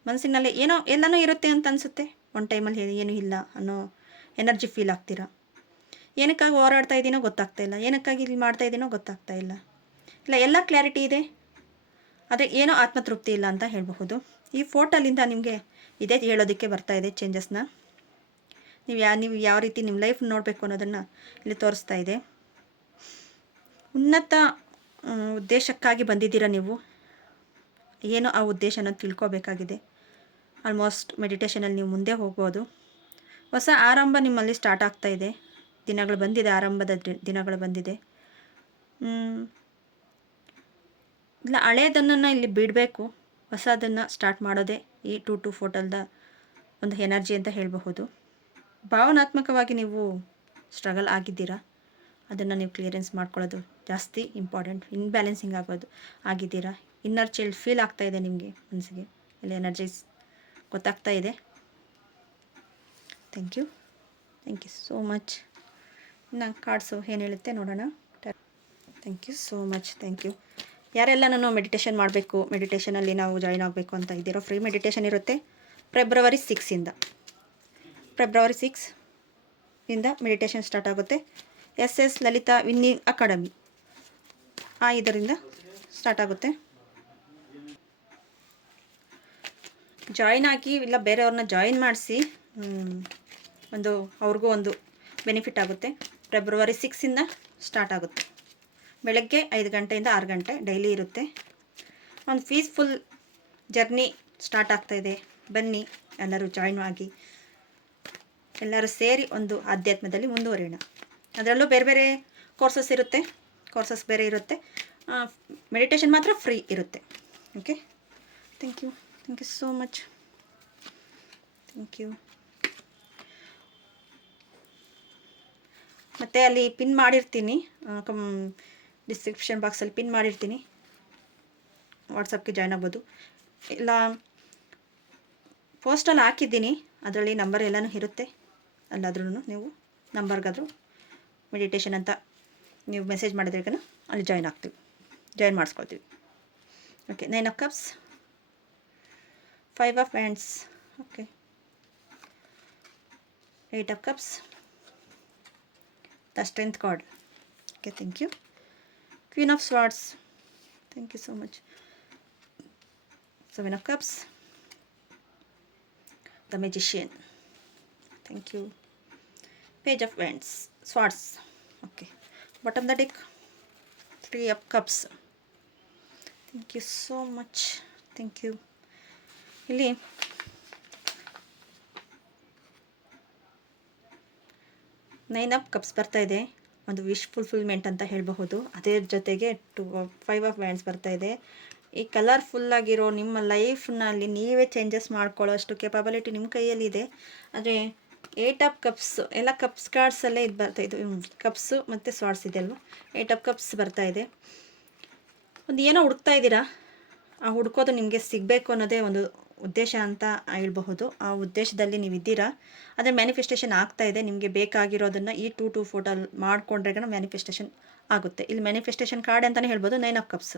ಮನಸ್ಸಿನಲ್ಲಿ ಏನೋ ಎಲ್ಲನೂ ಇರುತ್ತೆ ಅಂತ ಅನಿಸುತ್ತೆ. ಒಂದು ಟೈಮಲ್ಲಿ ಏನೂ ಇಲ್ಲ ಅನ್ನೋ ಎನರ್ಜಿ ಫೀಲ್ ಆಗ್ತೀರಾ. ಏನಕ್ಕಾಗಿ ಹೋರಾಡ್ತಾ ಇದ್ದೀನೋ ಗೊತ್ತಾಗ್ತಾ ಇಲ್ಲ, ಏನಕ್ಕಾಗಿ ಇಲ್ಲಿ ಮಾಡ್ತಾ ಇದ್ದೀನೋ ಗೊತ್ತಾಗ್ತಾ ಇಲ್ಲ. ಎಲ್ಲ ಕ್ಲಾರಿಟಿ ಇದೆ, ಆದರೆ ಏನೋ ಆತ್ಮತೃಪ್ತಿ ಇಲ್ಲ ಅಂತ ಹೇಳಬಹುದು. ಈ ಫೋಟೋಲಿಂದ ನಿಮಗೆ ಇದೇ ಹೇಳೋದಕ್ಕೆ ಬರ್ತಾ ಇದೆ ಚೇಂಜಸ್ನ. ನೀವು ಯಾವ ರೀತಿ ನಿಮ್ಮ ಲೈಫ್ ನೋಡಬೇಕು ಅನ್ನೋದನ್ನು ಇಲ್ಲಿ ತೋರಿಸ್ತಾ ಇದೆ. ಉನ್ನತ ಉದ್ದೇಶಕ್ಕಾಗಿ ಬಂದಿದ್ದೀರಾ ನೀವು. ಏನೋ ಆ ಉದ್ದೇಶನ ತಿಳ್ಕೊಬೇಕಾಗಿದೆ. ಆಲ್ಮೋಸ್ಟ್ ಮೆಡಿಟೇಷನಲ್ಲಿ ನೀವು ಮುಂದೆ ಹೋಗ್ಬೋದು. ಹೊಸ ಆರಂಭ ನಿಮ್ಮಲ್ಲಿ ಸ್ಟಾರ್ಟ್ ಆಗ್ತಾ ಇದೆ. ದಿನಗಳು ಬಂದಿದೆ, ಆರಂಭದ ದಿನಗಳು ಬಂದಿದೆ. ಇಲ್ಲ ಹಳೇದನ್ನು ಇಲ್ಲಿ ಬಿಡಬೇಕು, ಹೊಸದನ್ನು ಸ್ಟಾರ್ಟ್ ಮಾಡೋದೇ ಈ 2 ಫೋಟೋದ ಒಂದು ಎನರ್ಜಿ ಅಂತ ಹೇಳಬಹುದು. ಭಾವನಾತ್ಮಕವಾಗಿ ನೀವು ಸ್ಟ್ರಗಲ್ ಆಗಿದ್ದೀರಾ, ಅದನ್ನು ನೀವು ಕ್ಲಿಯರೆನ್ಸ್ ಮಾಡ್ಕೊಳ್ಳೋದು ಜಾಸ್ತಿ ಇಂಪಾರ್ಟೆಂಟ್. ಇನ್ಬ್ಯಾಲೆನ್ಸಿಂಗ್ ಆಗಿದ್ದೀರಾ. ಇನ್ನರ್ ಚೈಲ್ಡ್ ಫೀಲ್ ಆಗ್ತಾ ಇದೆ ನಿಮಗೆ, ಮನಸ್ಸಿಗೆ. ಇಲ್ಲಿ ಎನರ್ಜೀಸ್ ಗೊತ್ತಾಗ್ತಾ ಇದೆ. Thank you so much. ನಾನು ಕಾರ್ಡ್ಸು ಏನು ಹೇಳುತ್ತೆ ನೋಡೋಣ. Thank you so much. Thank you. ಯಾರೆಲ್ಲ ನಾನು ಮೆಡಿಟೇಷನ್ ಮಾಡಬೇಕು, ಮೆಡಿಟೇಷನಲ್ಲಿ ನಾವು ಜಾಯ್ನ್ ಆಗಬೇಕು ಅಂತ ಇದ್ದೀರೋ, ಫ್ರೀ ಮೆಡಿಟೇಷನ್ ಇರುತ್ತೆ ಫೆಬ್ರವರಿ 6 ಇಂದ ಮೆಡಿಟೇಷನ್ ಸ್ಟಾರ್ಟ್ ಆಗುತ್ತೆ. SS ಲಲಿತಾ ವಿನ್ನಿಂಗ್ ಅಕಾಡೆಮಿ ಇದರಿಂದ ಸ್ಟಾರ್ಟ್ ಆಗುತ್ತೆ. ಜಾಯ್ನ್ ಆಗಿ ಇಲ್ಲ ಬೇರೆಯವ್ರನ್ನ ಜಾಯಿನ್ ಮಾಡಿಸಿ, ಅವ್ರಿಗೂ ಒಂದು ಬೆನಿಫಿಟ್ ಆಗುತ್ತೆ. ಫೆಬ್ರವರಿ 6 ಸ್ಟಾರ್ಟ್ ಆಗುತ್ತೆ. ಬೆಳಗ್ಗೆ 5 ಗಂಟೆಯಿಂದ 6 ಗಂಟೆ ಡೈಲಿ ಇರುತ್ತೆ. ಒಂದು ಪೀಸ್ಫುಲ್ ಜರ್ನಿ ಸ್ಟಾರ್ಟ್ ಆಗ್ತಾಯಿದೆ. ಬನ್ನಿ ಎಲ್ಲರೂ ಜಾಯ್ನ್ ಆಗಿ, ಎಲ್ಲರೂ ಸೇರಿ ಒಂದು ಆಧ್ಯಾತ್ಮದಲ್ಲಿ ಮುಂದುವರಿಯೋಣ. ಅದರಲ್ಲೂ ಬೇರೆ ಬೇರೆ ಕೋರ್ಸಸ್ ಬೇರೆ ಇರುತ್ತೆ. ಮೆಡಿಟೇಷನ್ ಮಾತ್ರ ಫ್ರೀ ಇರುತ್ತೆ. Okay, thank you so much. Thank you. ಮತ್ತು ಅಲ್ಲಿ ಪಿನ್ ಮಾಡಿರ್ತೀನಿ, ಡಿಸ್ಕ್ರಿಪ್ಷನ್ ಬಾಕ್ಸಲ್ಲಿ ಪಿನ್ ಮಾಡಿರ್ತೀನಿ. ವಾಟ್ಸಪ್ಗೆ ಜಾಯ್ನ್ ಆಗ್ಬೋದು, ಇಲ್ಲ ಪೋಸ್ಟಲ್ಲಿ ಹಾಕಿದ್ದೀನಿ, ಅದರಲ್ಲಿ ನಂಬರ್ ಎಲ್ಲನೂ ಇರುತ್ತೆ. ಅಲ್ಲಾದ್ರೂ ನೀವು ನಂಬರ್ಗಾದರೂ ಮೆಡಿಟೇಷನ್ ಅಂತ ನೀವು ಮೆಸೇಜ್ ಮಾಡಿದ್ರೆ ಅಲ್ಲಿ ಜಾಯ್ನ್ ಮಾಡಿಸ್ಕೊಳ್ತೀವಿ. Okay, 9 of cups, 5 of wands, okay, 8 of cups, the strength card. Okay, thank you. Queen of swords, thank you so much. 7 of cups, the magician, thank you. Page of wands, swords, okay. Bottom the deck, 3 of cups, thank you so much. Thank you. ಇಲ್ಲಿ 9 of cups ಬರ್ತಾ ಇದೆ, ಒಂದು wish fulfilment ಅಂತ ಹೇಳಬಹುದು. ಅದೇ ಜೊತೆಗೆ 5 of wands ಬರ್ತಾ ಇದೆ. ಈ ಕಲರ್ಫುಲ್ಲಾಗಿರೋ ನಿಮ್ಮ ಲೈಫ್ನಲ್ಲಿ ನೀವೇ ಚೇಂಜಸ್ ಮಾಡ್ಕೊಳ್ಳೋ ಅಷ್ಟು ಕೆಪಾಬಿಲಿಟಿ ನಿಮ್ಮ ಕೈಯಲ್ಲಿದೆ. ಆದರೆ 8 of cups ಎಲ್ಲ ಕಪ್ಸ್ ಕಾರ್ಡ್ಸಲ್ಲೇ ಇದು ಬರ್ತಾ ಇದು ಕಪ್ಸು ಮತ್ತು ಸ್ವಾರ್ಡ್ಸ್ ಇದೆ ಅಲ್ವಾ. 8 of cups ಬರ್ತಾ ಇದೆ. ಒಂದು ಏನೋ ಹುಡುಕ್ತಾ ಇದ್ದೀರಾ, ಆ ಹುಡ್ಕೋದು ನಿಮಗೆ ಸಿಗಬೇಕು ಅನ್ನೋದೇ ಒಂದು ಉದ್ದೇಶ ಅಂತ ಹೇಳಬಹುದು. ಆ ಉದ್ದೇಶದಲ್ಲಿ ನೀವು ಇದ್ದೀರಾ. ಆದರೆ ಮ್ಯಾನಿಫೆಸ್ಟೇಷನ್ ಆಗ್ತಾ ಇದೆ. ನಿಮಗೆ ಬೇಕಾಗಿರೋದನ್ನು ಈ 2 ಫೋಟೋ ಮಾಡಿಕೊಂಡ್ರೆ ಮ್ಯಾನಿಫೆಸ್ಟೇಷನ್ ಆಗುತ್ತೆ. ಇಲ್ಲಿ ಮ್ಯಾನಿಫೆಸ್ಟೇಷನ್ ಕಾರ್ಡ್ ಅಂತಲೇ ಹೇಳ್ಬೋದು. 9 of cups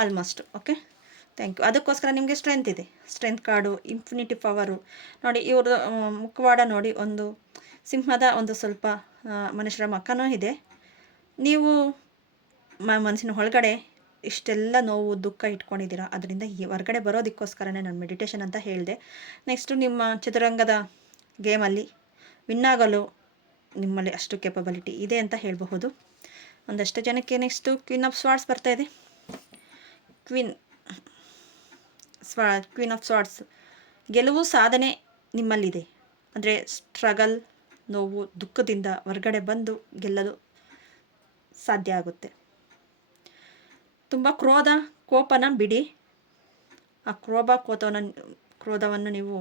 almost. Okay, thank you. ಅದಕ್ಕೋಸ್ಕರ ನಿಮಗೆ ಸ್ಟ್ರೆಂತ್ ಇದೆ. ಸ್ಟ್ರೆಂತ್ ಕಾರ್ಡು, ಇನ್ಫಿನಿಟಿ ಪವರು ನೋಡಿ. ಇವ್ರದ್ದು ಮುಖವಾಡ ನೋಡಿ, ಒಂದು ಸಿಂಹದ ಒಂದು ಸ್ವಲ್ಪ ಮನುಷ್ಯರ ಮಕ್ಕನೂ ಇದೆ. ನೀವು ಮನಸ್ಸಿನ ಒಳಗಡೆ ಇಷ್ಟೆಲ್ಲ ನೋವು ದುಃಖ ಇಟ್ಕೊಂಡಿದ್ದೀರಾ. ಅದರಿಂದ ಹೊರಗಡೆ ಬರೋದಕ್ಕೋಸ್ಕರನೇ ನಾನು ಮೆಡಿಟೇಷನ್ ಅಂತ ಹೇಳಿದೆ. ನೆಕ್ಸ್ಟು ನಿಮ್ಮ ಚದುರಂಗದ ಗೇಮಲ್ಲಿ ವಿನ್ನಾಗಲು ನಿಮ್ಮಲ್ಲಿ ಅಷ್ಟು ಕೆಪಬಿಲಿಟಿ ಇದೆ ಅಂತ ಹೇಳಬಹುದು. ಒಂದಷ್ಟು ಜನಕ್ಕೆ ನೆಕ್ಸ್ಟು ಕ್ವೀನ್ ಆಫ್ ಸ್ವಾರ್ಡ್ಸ್ ಬರ್ತಾ ಇದೆ. ಕ್ವೀನ್ ಆಫ್ ಸ್ವಾರ್ಡ್ಸ್ ಗೆಲುವು ಸಾಧನೆ ನಿಮ್ಮಲ್ಲಿದೆ. ಅಂದರೆ ಸ್ಟ್ರಗಲ್, ನೋವು, ದುಃಖದಿಂದ ಹೊರಗಡೆ ಬಂದು ಗೆಲ್ಲಲು ಸಾಧ್ಯ ಆಗುತ್ತೆ. ತುಂಬ ಕೋಪನ ಬಿಡಿ. ಆ ಕ್ರೋಧವನ್ನು ನೀವು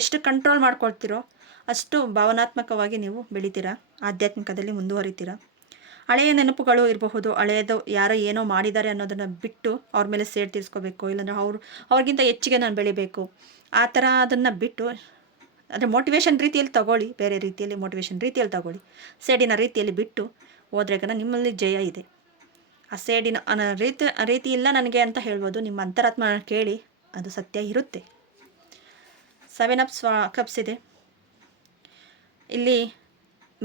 ಎಷ್ಟು ಕಂಟ್ರೋಲ್ ಮಾಡ್ಕೊಳ್ತೀರೋ ಅಷ್ಟು ಭಾವನಾತ್ಮಕವಾಗಿ ನೀವು ಬೆಳಿತೀರಾ, ಆಧ್ಯಾತ್ಮಿಕದಲ್ಲಿ ಮುಂದುವರಿತೀರಾ. ಹಳೆಯ ನೆನಪುಗಳು ಇರಬಹುದು, ಹಳೆಯದು ಯಾರೋ ಏನೋ ಮಾಡಿದ್ದಾರೆ ಅನ್ನೋದನ್ನು ಬಿಟ್ಟು ಅವ್ರ ಮೇಲೆ ಸೇಡ್ ತೀರಿಸ್ಕೋಬೇಕು, ಇಲ್ಲಾಂದರೆ ಅವ್ರಿಗಿಂತ ಹೆಚ್ಚಿಗೆ ನಾನು ಬೆಳಿಬೇಕು, ಆ ಥರ ಅದನ್ನು ಬಿಟ್ಟು ಅಂದರೆ ಮೋಟಿವೇಶನ್ ರೀತಿಯಲ್ಲಿ ತಗೊಳ್ಳಿ, ಬೇರೆ ರೀತಿಯಲ್ಲಿ ಮೋಟಿವೇಶನ್ ರೀತಿಯಲ್ಲಿ ತಗೊಳ್ಳಿ. ಸೇಡಿನ ರೀತಿಯಲ್ಲಿ ಬಿಟ್ಟು ಹೋದ್ರೆ ನಿಮ್ಮಲ್ಲಿ ಜಯ ಇದೆ. ಆ ಸೇಡಿನ ರೀತಿ ಇಲ್ಲ ನನಗೆ ಅಂತ ಹೇಳ್ಬೋದು. ನಿಮ್ಮ ಅಂತರಾತ್ಮ ಕೇಳಿ, ಅದು ಸತ್ಯ ಇರುತ್ತೆ. 7 of cups ಇದೆ. ಇಲ್ಲಿ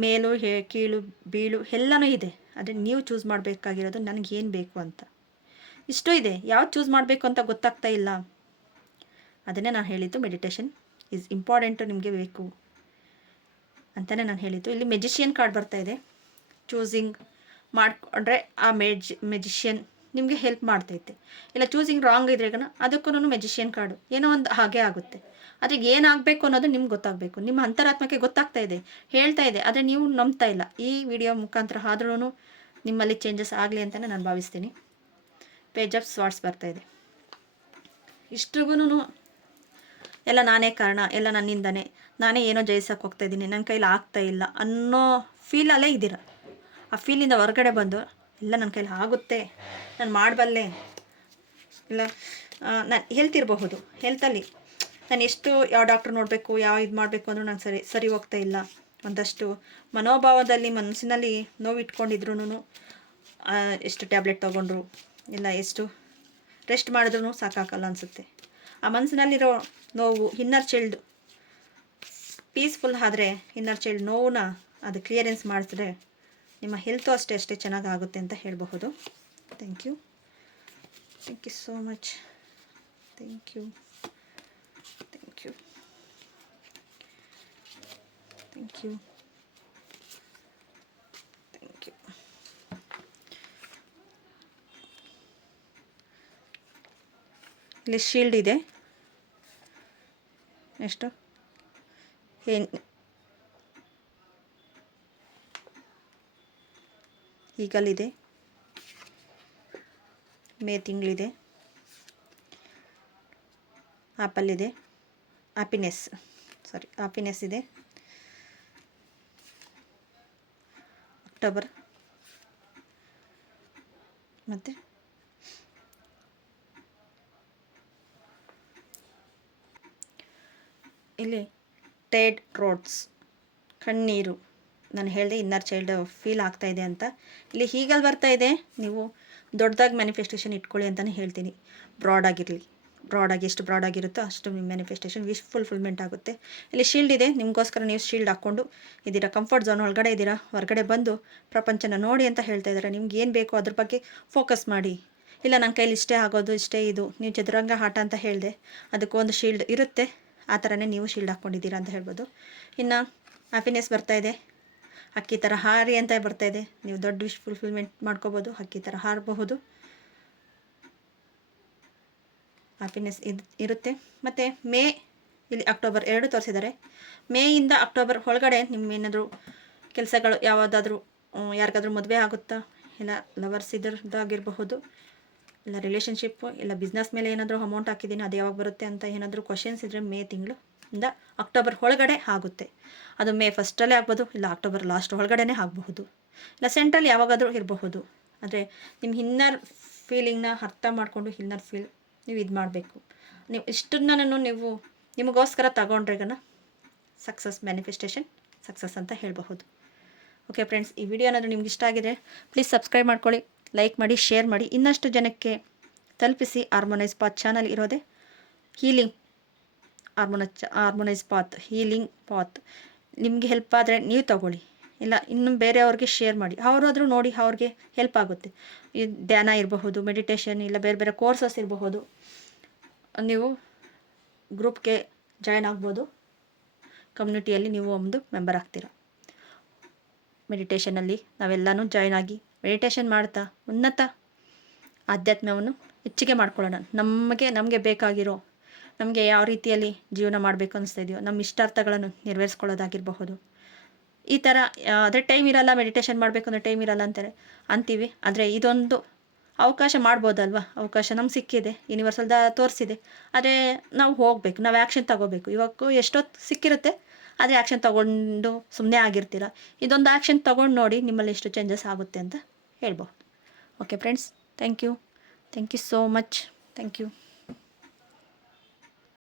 ಮೇಲು ಕೀಳು ಬೀಳು ಎಲ್ಲನೂ ಇದೆ. ಆದರೆ ನೀವು ಚೂಸ್ ಮಾಡಬೇಕಾಗಿರೋದು ನನಗೇನು ಬೇಕು ಅಂತ. ಇಷ್ಟು ಇದೆ, ಯಾವ್ದು ಚೂಸ್ ಮಾಡಬೇಕು ಅಂತ ಗೊತ್ತಾಗ್ತಾ ಇಲ್ಲ. ಅದನ್ನೇ ನಾನು ಹೇಳಿದ್ದು, ಮೆಡಿಟೇಷನ್ ಈಸ್ ಇಂಪಾರ್ಟೆಂಟು, ನಿಮಗೆ ಬೇಕು ಅಂತಲೇ ನಾನು ಹೇಳಿದ್ದು. ಇಲ್ಲಿ ಮೆಜಿಷಿಯನ್ ಕಾರ್ಡ್ ಬರ್ತಾ ಇದೆ. ಚೂಸಿಂಗ್ ಮಾಡಿಕೊಂಡ್ರೆ ಆ ಮೆಜಿಷಿಯನ್ ನಿಮಗೆ ಹೆಲ್ಪ್ ಮಾಡ್ತೈತೆ. ಇಲ್ಲ ಚೂಸಿಂಗ್ ರಾಂಗ್ ಇದ್ರೆ ಅದಕ್ಕೂ ಮೆಜಿಷಿಯನ್ ಕಾರ್ಡು ಏನೋ ಒಂದು ಹಾಗೆ ಆಗುತ್ತೆ. ಅದಕ್ಕೆ ಏನಾಗಬೇಕು ಅನ್ನೋದು ನಿಮ್ಗೆ ಗೊತ್ತಾಗಬೇಕು. ನಿಮ್ಮ ಅಂತರಾತ್ಮಕ್ಕೆ ಗೊತ್ತಾಗ್ತಾ ಇದೆ, ಹೇಳ್ತಾ ಇದೆ, ಆದರೆ ನೀವು ನಂಬ್ತಾ ಇಲ್ಲ. ಈ ವಿಡಿಯೋ ಮುಖಾಂತರ ಆದ್ರೂ ನಿಮ್ಮಲ್ಲಿ ಚೇಂಜಸ್ ಆಗಲಿ ಅಂತಲೇ ನಾನು ಭಾವಿಸ್ತೀನಿ. ಪೇಜ್ ಆಫ್ ಸ್ವಾರ್ಡ್ಸ್ ಬರ್ತಾ ಇದೆ. ಇಷ್ಟ್ರಿಗೂ ಎಲ್ಲ ನಾನೇ ಕಾರಣ, ಎಲ್ಲ ನನ್ನಿಂದನೇ, ನಾನೇ ಏನೋ ಜಯಿಸೋಕೆ ಹೋಗ್ತಾಯಿದ್ದೀನಿ, ನನ್ನ ಕೈಲಿ ಆಗ್ತಾ ಇಲ್ಲ ಅನ್ನೋ ಫೀಲಲ್ಲೇ ಇದ್ದೀರ. ಆ ಫೀಲಿಂದ ಹೊರಗಡೆ ಬಂದು ಇಲ್ಲ ನನ್ನ ಕೈಲಿ ಆಗುತ್ತೆ, ನಾನು ಮಾಡಬಲ್ಲೆ, ಇಲ್ಲ ನಾನು ಹೆಲ್ತ್ ಇರಬಹುದು, ಹೆಲ್ತಲ್ಲಿ ನಾನು ಎಷ್ಟು ಯಾವ ಡಾಕ್ಟ್ರ್ ನೋಡಬೇಕು ಯಾವ ಇದು ಮಾಡಬೇಕು ಅಂದರೂ ನಾನು ಸರಿ ಹೋಗ್ತಾ ಇಲ್ಲ. ಒಂದಷ್ಟು ಮನೋಭಾವದಲ್ಲಿ ಮನಸ್ಸಿನಲ್ಲಿ ನೋವು ಇಟ್ಕೊಂಡಿದ್ರು ಎಷ್ಟು ಟ್ಯಾಬ್ಲೆಟ್ ತೊಗೊಂಡ್ರು ಇಲ್ಲ ಎಷ್ಟು ರೆಸ್ಟ್ ಮಾಡಿದ್ರೂ ಸಾಕಾಗಲ್ಲ ಅನಿಸುತ್ತೆ. ಆ ಮನಸ್ಸಿನಲ್ಲಿರೋ ನೋವು ಇನ್ನರ್ ಚೈಲ್ಡ್ ಪೀಸ್ಫುಲ್ ಆದರೆ ಇನ್ನರ್ ಚೈಲ್ಡ್ ನೋವನ್ನ ಅದು ಕ್ಲಿಯರೆನ್ಸ್ ಮಾಡಿದ್ರೆ ನಿಮ್ಮ ಹೆಲ್ತು ಅಷ್ಟೇ ಚೆನ್ನಾಗಾಗುತ್ತೆ ಅಂತ ಹೇಳಬಹುದು. Thank you so much. Thank you. ಇಲ್ಲಿ ಶೀಲ್ಡ್ ಇದೆ. ಎಷ್ಟು ಈಗಲಿದೆ, ಮೇ ತಿಂಗಳಿದೆ, ಆಪಲ್ ಇದೆ, ಹ್ಯಾಪಿನೆಸ್ ಇದೆ, ಅಕ್ಟೋಬರ್ ಮತ್ತು ಇಲ್ಲಿ ಟೇಡ್ ರೋಡ್ಸ್ ಕಣ್ಣೀರು. ನಾನು ಹೇಳಿದೆ ಇನ್ನರ್ ಚೈಲ್ಡ್ ಫೀಲ್ ಆಗ್ತಾ ಇದೆ ಅಂತ. ಇಲ್ಲಿ ಹೀಗಲ್ಲಿ ಬರ್ತಾ ಇದೆ, ನೀವು ದೊಡ್ಡದಾಗಿ ಮ್ಯಾನಿಫೆಸ್ಟೇಷನ್ ಇಟ್ಕೊಳ್ಳಿ ಅಂತಲೇ ಹೇಳ್ತೀನಿ. ಬ್ರಾಡಾಗಿ ಎಷ್ಟು ಬ್ರಾಡಾಗಿರುತ್ತೋ ಅಷ್ಟು ನಿಮ್ಮ ಮ್ಯಾನಿಫೆಸ್ಟೇಷನ್ ವಿಶ್ ಫುಲ್ಫಿಲ್ಮೆಂಟ್ ಆಗುತ್ತೆ. ಇಲ್ಲಿ ಶೀಲ್ಡ್ ಇದೆ, ನಿಮಗೋಸ್ಕರ ನೀವು ಶೀಲ್ಡ್ ಹಾಕ್ಕೊಂಡು ಇದ್ದೀರಾ, ಕಂಫರ್ಟ್ ಝೋನ್ ಒಳಗಡೆ ಇದ್ದೀರಾ. ಹೊರಗಡೆ ಬಂದು ಪ್ರಪಂಚನ ನೋಡಿ ಅಂತ ಹೇಳ್ತಾ ಇದ್ದಾರೆ. ನಿಮ್ಗೆ ಏನು ಬೇಕೋ ಅದ್ರ ಬಗ್ಗೆ ಫೋಕಸ್ ಮಾಡಿ. ಇಲ್ಲ ನನ್ನ ಕೈಲಿ ಇಷ್ಟೇ ಆಗೋದು, ಇಷ್ಟೇ ಇದು. ನೀವು ಚದುರಂಗ ಆಟ ಅಂತ ಹೇಳಿದೆ, ಅದಕ್ಕೊಂದು ಶೀಲ್ಡ್ ಇರುತ್ತೆ. ಆ ಥರನೇ ನೀವು ಶೀಲ್ಡ್ ಹಾಕ್ಕೊಂಡಿದ್ದೀರಾ ಅಂತ ಹೇಳ್ಬೋದು. ಇನ್ನು ಹ್ಯಾಪಿನೆಸ್ ಬರ್ತಾಯಿದೆ, ಹಕ್ಕಿ ಥರ ಹಾರಿ ಅಂತ ಬರ್ತಾಯಿದೆ. ನೀವು ದೊಡ್ಡ ವಿಶ್ ಫುಲ್ಫಿಲ್ಮೆಂಟ್ ಮಾಡ್ಕೋಬೋದು, ಹಕ್ಕಿ ಥರ ಹಾರಬಹುದು. ಹ್ಯಾಪಿನೆಸ್ ಇರುತ್ತೆ. ಮತ್ತು ಮೇ, ಇಲ್ಲಿ ಅಕ್ಟೋಬರ್ 2 ತೋರಿಸಿದ್ದಾರೆ. ಮೇಯಿಂದ ಅಕ್ಟೋಬರ್ ಒಳಗಡೆ ನಿಮ್ಮೇನಾದರೂ ಕೆಲಸಗಳು ಯಾವುದಾದ್ರೂ ಯಾರಿಗಾದ್ರೂ ಮದುವೆ ಆಗುತ್ತಾ, ಇಲ್ಲ ಲವರ್ಸ್ ಇದ್ರದ್ದಾಗಿರಬಹುದು, ಇಲ್ಲ ರಿಲೇಷನ್ಶಿಪ್ಪು, ಇಲ್ಲ ಬಿಸ್ನೆಸ್ ಮೇಲೆ ಏನಾದರೂ ಅಮೌಂಟ್ ಹಾಕಿದ್ದೀನಿ ಅದು ಯಾವಾಗ ಬರುತ್ತೆ ಅಂತ ಏನಾದರೂ ಕ್ವಶನ್ಸ್ ಇದ್ದರೆ ಮೇ ತಿಂಗಳಿಂದ ಅಕ್ಟೋಬರ್ ಒಳಗಡೆ ಆಗುತ್ತೆ. ಅದು ಮೇ ಫಸ್ಟಲ್ಲೇ ಆಗ್ಬೋದು, ಇಲ್ಲ ಅಕ್ಟೋಬರ್ ಲಾಸ್ಟ್ ಒಳಗಡೆ ಆಗಬಹುದು, ಇಲ್ಲ ಸೆಂಟ್ರಲ್ಲಿ ಯಾವಾಗಾದರೂ ಇರಬಹುದು. ಆದರೆ ನಿಮ್ಮ ಇನ್ನರ್ ಫೀಲಿಂಗ್ನ ಅರ್ಥ ಮಾಡಿಕೊಂಡು ಇನ್ನರ್ ಫೀಲ್ ನೀವು ಇದು ಮಾಡಬೇಕು. ನೀವು ಇಷ್ಟನ್ನು ನೀವು ನಿಮಗೋಸ್ಕರ ತಗೊಂಡ್ರೆಗನ ಸಕ್ಸಸ್ ಮ್ಯಾನಿಫೆಸ್ಟೇಷನ್ ಸಕ್ಸಸ್ ಅಂತ ಹೇಳಬಹುದು. ಓಕೆ ಫ್ರೆಂಡ್ಸ್, ಈ ವಿಡಿಯೋ ಏನಾದರೂ ನಿಮ್ಗೆ ಇಷ್ಟ ಆಗಿದೆ ಪ್ಲೀಸ್ ಸಬ್ಸ್ಕ್ರೈಬ್ ಮಾಡ್ಕೊಳ್ಳಿ, ಲೈಕ್ ಮಾಡಿ, ಶೇರ್ ಮಾಡಿ, ಇನ್ನಷ್ಟು ಜನಕ್ಕೆ ತಲುಪಿಸಿ. ಹಾರ್ಮೋನೈಸ್ ಪಾತ್ ಚಾನಲ್ ಇರೋದೆ healing harmonise path, healing path. ನಿಮಗೆ ಹೆಲ್ಪ್ ಆದರೆ ನೀವು ತಗೊಳ್ಳಿ, ಇಲ್ಲ ಇನ್ನು ಬೇರೆಯವ್ರಿಗೆ ಶೇರ್ ಮಾಡಿ, ಅವರಾದರೂ ನೋಡಿ ಅವ್ರಿಗೆ ಹೆಲ್ಪ್ ಆಗುತ್ತೆ. ಈ ಧ್ಯಾನ ಇರಬಹುದು, ಮೆಡಿಟೇಷನ್, ಇಲ್ಲ ಬೇರೆ ಬೇರೆ ಕೋರ್ಸಸ್ ಇರಬಹುದು. ನೀವು ಗ್ರೂಪ್ಗೆ ಜಾಯ್ನ್ ಆಗ್ಬೋದು, ಕಮ್ಯುನಿಟಿಯಲ್ಲಿ ನೀವು ಒಂದು ಮೆಂಬರ್ ಆಗ್ತೀರಾ. ಮೆಡಿಟೇಷನಲ್ಲಿ ನಾವೆಲ್ಲನೂ ಜಾಯ್ನ್ ಆಗಿ ಮೆಡಿಟೇಷನ್ ಮಾಡ್ತಾ ಉನ್ನತ ಆಧ್ಯಾತ್ಮವನ್ನು ಹೆಚ್ಚಿಗೆ ಮಾಡ್ಕೊಳ್ಳೋಣ. ನಮಗೆ ಬೇಕಾಗಿರೋ, ನಮಗೆ ಯಾವ ರೀತಿಯಲ್ಲಿ ಜೀವನ ಮಾಡಬೇಕು ಅನಿಸ್ತಾ ಇದೆಯೋ, ನಮ್ಮ ಇಷ್ಟಾರ್ಥಗಳನ್ನು ನೆರವೇರಿಸ್ಕೊಳ್ಳೋದಾಗಿರಬಹುದು. ಈ ಥರ ಅದೇ ಟೈಮ್ ಇರಲ್ಲ, ಮೆಡಿಟೇಷನ್ ಮಾಡಬೇಕು ಅಂದರೆ ಟೈಮ್ ಇರಲ್ಲ ಅಂತೀವಿ. ಆದರೆ ಇದೊಂದು ಅವಕಾಶ ಮಾಡ್ಬೋದಲ್ವ, ಅವಕಾಶ ನಮ್ಗೆ ಸಿಕ್ಕಿದೆ, ಯೂನಿವರ್ಸಲ್ದ ತೋರಿಸಿದೆ. ಆದರೆ ನಾವು ಹೋಗಬೇಕು, ನಾವು ಆ್ಯಕ್ಷನ್ ತಗೋಬೇಕು. ಇವಾಗ ಎಷ್ಟೊತ್ತು ಸಿಕ್ಕಿರುತ್ತೆ, ಆದರೆ ಆ್ಯಕ್ಷನ್ ತೊಗೊಂಡು ಸುಮ್ಮನೆ ಆಗಿರ್ತೀರ. ಇದೊಂದು ಆ್ಯಕ್ಷನ್ ತೊಗೊಂಡು ನೋಡಿ ನಿಮ್ಮಲ್ಲಿ ಎಷ್ಟು ಚೇಂಜಸ್ ಆಗುತ್ತೆ ಅಂತ ಹೇಳ್ಬೋದು. Okay friends, thank you so much. Thank you.